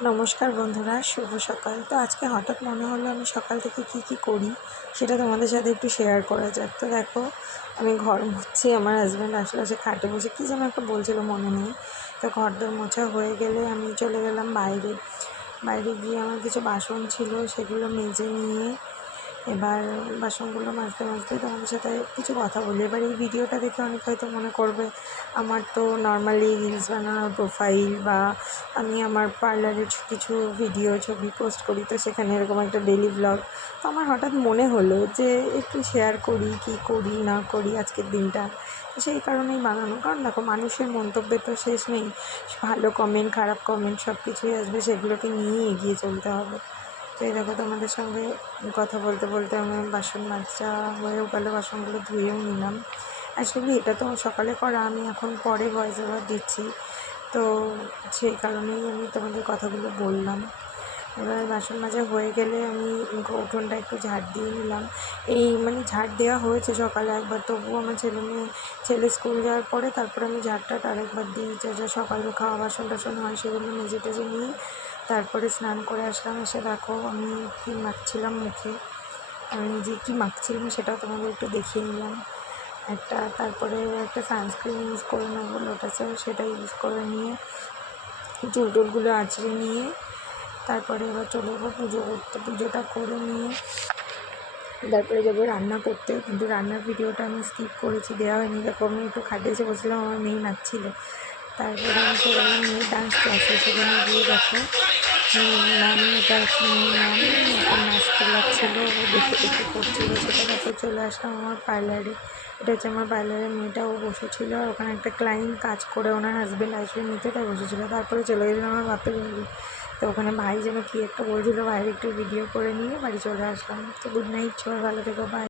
নমস্কার বন্ধুরা, শুভ সকাল। তো আজকে হঠাৎ মনে হলো আমি সকাল থেকে কী করি সেটা তোমাদের সাথে একটু শেয়ার করা যাক। তো দেখো, আমি ঘর মুছছি, আমার হাজব্যান্ড আশেপাশে খাটে বসে কী যেন একটা বলছিল, মনে নেই। তো ঘরদোর মোছা হয়ে গেলে আমি চলে গেলাম বাইরে গিয়ে আমার কিছু বাসন ছিল, সেগুলো মেজে নিয়ে এবার বাসনগুলো মাজতে তোমাদের সাথে কিছু কথা বলি। এবার এই ভিডিওটা দেখে অনেকে হয়তো মনে করবে আমার তো নর্মালি রিলস বানানোর প্রোফাইল, বা আমি আমার পার্লারের কিছু ভিডিও ছবি পোস্ট করি, তো সেখানে এরকম একটা ডেলি ব্লগ। তো আমার হঠাৎ মনে হলো যে একটু শেয়ার করি, কী করি না করি আজকের দিনটা। সেই কারণেই বানানো। কারণ দেখো, মানুষের মন্তব্যের তো শেষ নেই, ভালো কমেন্ট খারাপ কমেন্ট সব কিছুই আসবে, সেগুলোকে নিয়েই এগিয়ে চলতে হবে। তো এই দেখো, তোমাদের সঙ্গে কথা বলতে বলতে আমার বাসন মাজা হয়েও গেল, বাসনগুলো ধুয়েও নিলাম। অ্যাকচুয়ালি এটা তো সকালে করা, আমি এখন পরে ভয়েস ওভার দিচ্ছি, তো সেই কারণেই আমি তোমাদের কথাগুলো বললাম। এবার বাসন মাজা হয়ে গেলে আমি উঠোনটা একটু ঝাড় দিয়ে নিলাম। ঝাড় দেওয়া হয়েছে সকালে একবার, তবুও আমার ছেলে স্কুল যাওয়ার পরে তারপরে আমি ঝাড়টা আরেকবার দিই। যা সকালে খাওয়া বাসন টাসন হয় সেগুলো মেজে টেজে নিয়ে তারপরে স্নান করে আসলাম। এসে দেখো আমি কী মাখছিলাম মুখে, আমি নিজে কী মাখছিলাম সেটাও তোমাদের একটু দেখিয়ে নিলাম। তারপরে একটা সানস্ক্রিন ইউজ করে নেবো, লোটাসের, সেটা ইউজ করে নিয়ে চুল টুলগুলো আঁচড়ে নিয়ে তারপরে এবার চলে যাবো পুজো করতে। পুজোটা করে নিয়ে তারপরে যাবো রান্না করতে, কিন্তু রান্নার ভিডিওটা আমি স্কিপ করেছি, দেওয়া হয়নি। দেখো, আমি একটু খাটে এসে বসছিলাম, আমার মেয়ে নাচছিল। তারপরে আমি চলে গেলাম মেয়ের ডান্স ক্লাসে। সেখানে গিয়ে দেখো ম্যাম, এটা হচ্ছে মেয়ের ম্যাম, এখন নাচতে লাগছিলো, ও দেখে দেখে করছিলো সেটা। তারপর চলে আসলাম আমার পার্লারে। এটা হচ্ছে আমার পার্লারের মেয়েটা, ও বসেছিলো, আর ওখানে একটা ক্লায়েন্ট কাজ করে, ওনার হাজব্যান্ড আসবে নিতে, তাই বসেছিলো। তারপরে চলে গেছিলাম আমার বাপের বাড়ি। তো ওখানে ভাই যেন কী একটা বলছিলো, বাইরে একটু ভিডিও করে নিয়ে বাড়ি চলে আসলাম। তো গুড নাইট, সবাই ভালো থেকো, বাই।